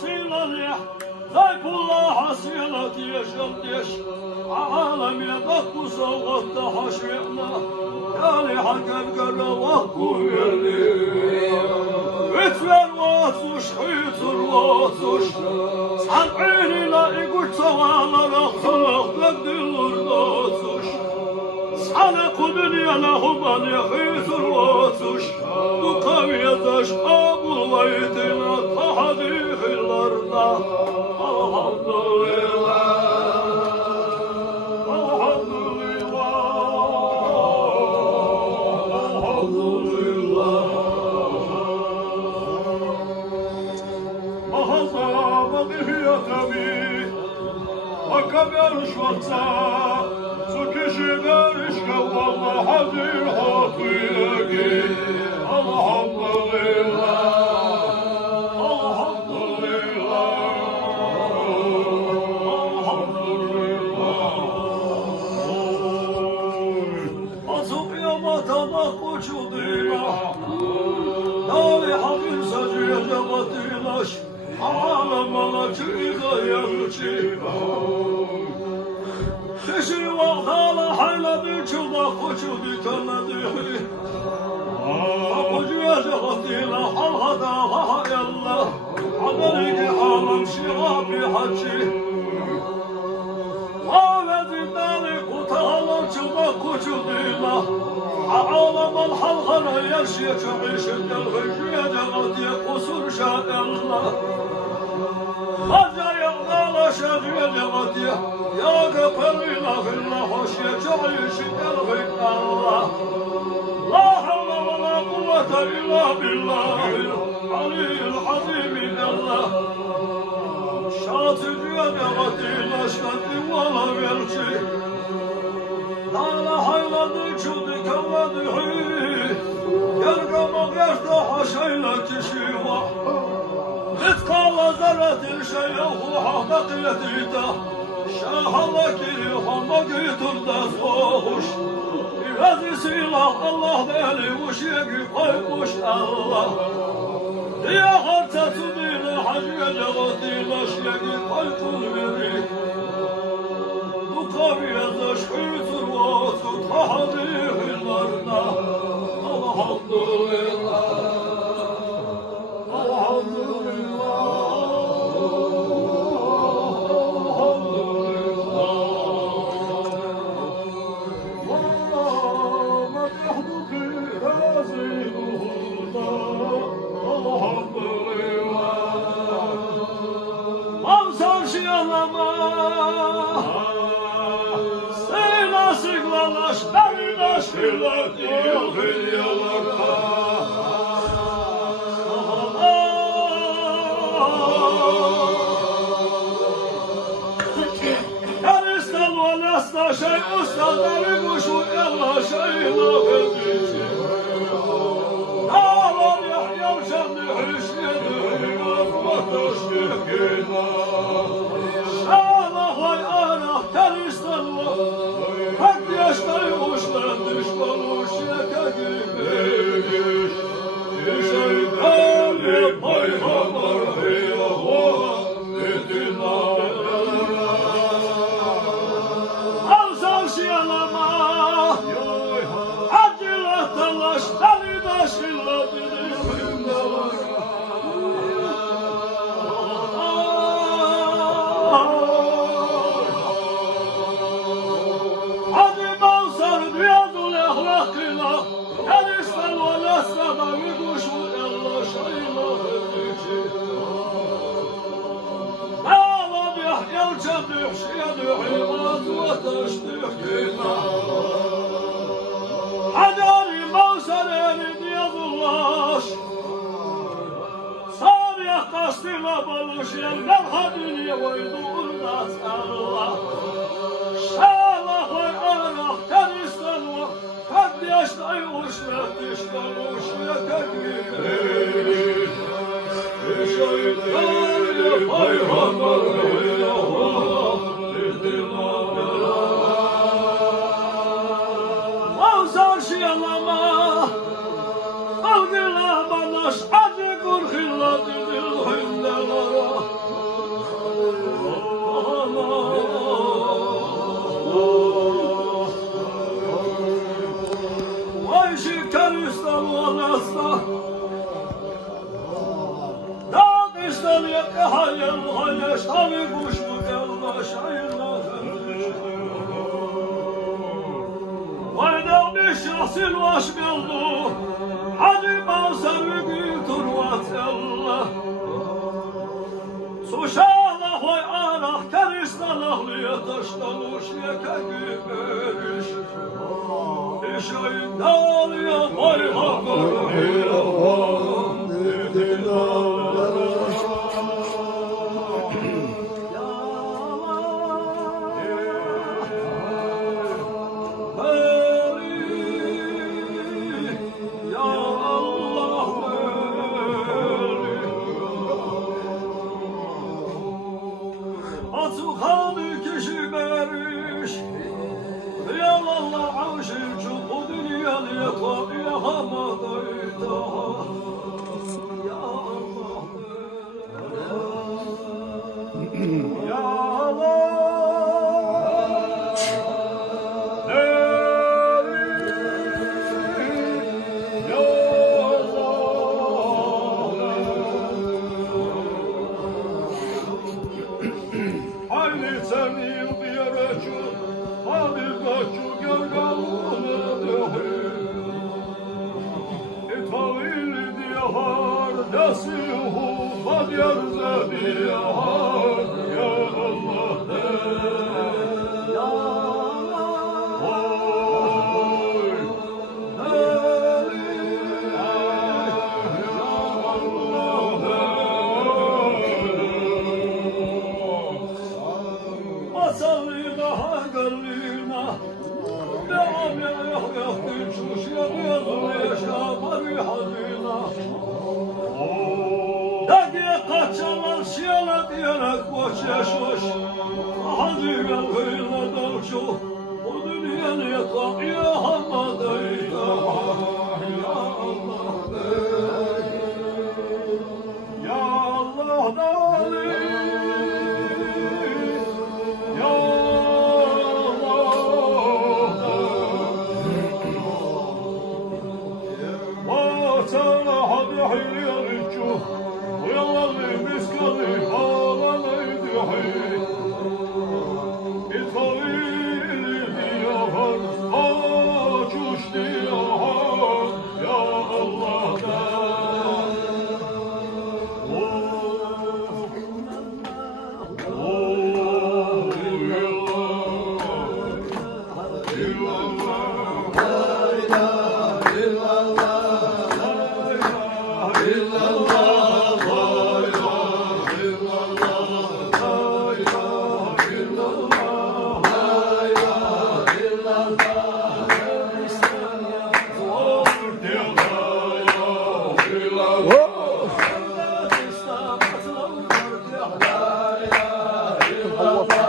صيلة ذاك الله حسيلة يشدش عالم يدق صوت حشينا يالي حق القرى وقو يلي اتفر واتوش حيطر واتوش سبعيني لا يقول سوالا رخلق تبدل ورداتوش سحلق دنيا لهم أن يحيطر واتوش وقويتش أبو الويتنا تحديخ الأرض الحمد لله الحمد لله مهزا مضيتني وكبر شوطا سكشي برشك والله حزين حطيلك الحمد لله عالم جيدا يرجي خشي وغالا حيلا بيجودا خجودي تنديحي فقجي جغتي لحلها غها يلا عمريك عالم شغابي حجي وابدي دالي قتالا جودا خجودي له عالم الحلقة يرشي تعيش الدلغي جغتي قصور شاء الله هذا يغضى شافي جغتي يا قبل الله الله خشية تعيش الدلغي الله لا حول ولا قوة إلا بالله العلي العظيم الله شاطئ جغتي لا شتي ولا يرشي لا حيل بجودك وضعي يرقم يفتح شيلة شيوة إثقال ذرة شيخ بقيتيته شاهلك حمقيت الدفوش هذه سيلة الله بالي وشيقي قيبوش الله يا غرتة تدين حجيجة غدين شيقي قيب البري قوية شحيت الوقت تحديه الأرض الحمد لله الحمد لله الحمد لله والله ما يحدث هذه الهدى الحمد لله ما صارش يا Siglaş, derilaş, hilak, yılgın yıllarla. Yaristan valasta şey ustaları kuşu yalla şeyla verdici. Ağlar yahyam şanlı hüşyedi, azmataş yükina. Şalah vay arah, Yaristan valasta. Yaştay uçlar düşman uçyaka gibi Şeytanı paygamber heyahova edinara Alsan şiyalama Acıla talaş dali daşıyla bilir حجاري موسرين يضلاش صار يقصي ما بلوش يلقى الدنيا ويدور ناس الله شالله ويأرخ تنستن وقد يشتعي وشلت يشتن وشيتك شيطان يفيهم أشعر كل خلات الحمد لله Hayal ya hayal hayal şavi kuş mu Allah şairler Vayda bir şahsil vaş bildu Hadi bazı bir turvat Allah Suşala hoy alah keristan ahliye taşlamış yeka güberiş İşayın dağlıya hoy hakkı Azukhanı kişi beriş Riyal Allah aşır çuku dünyal yaka Yahamadayda Ya Allah Ya Allah Haydi sen yıldırıcı, hadi kaçı gölgalını döhü. İtavil diyahar, desihu, badyar zediyahar, ya Allah ya Allah. Masalına hagalına Devam ya yahtı çuşya biyazı yaşa bari hadina Dagiye kaçalar şiyana diyerek boş yaşmış Hadi gel hıyla dalço Bu dünyanı yaka ya hamadayda Ya Allah Ya Allah dali Allah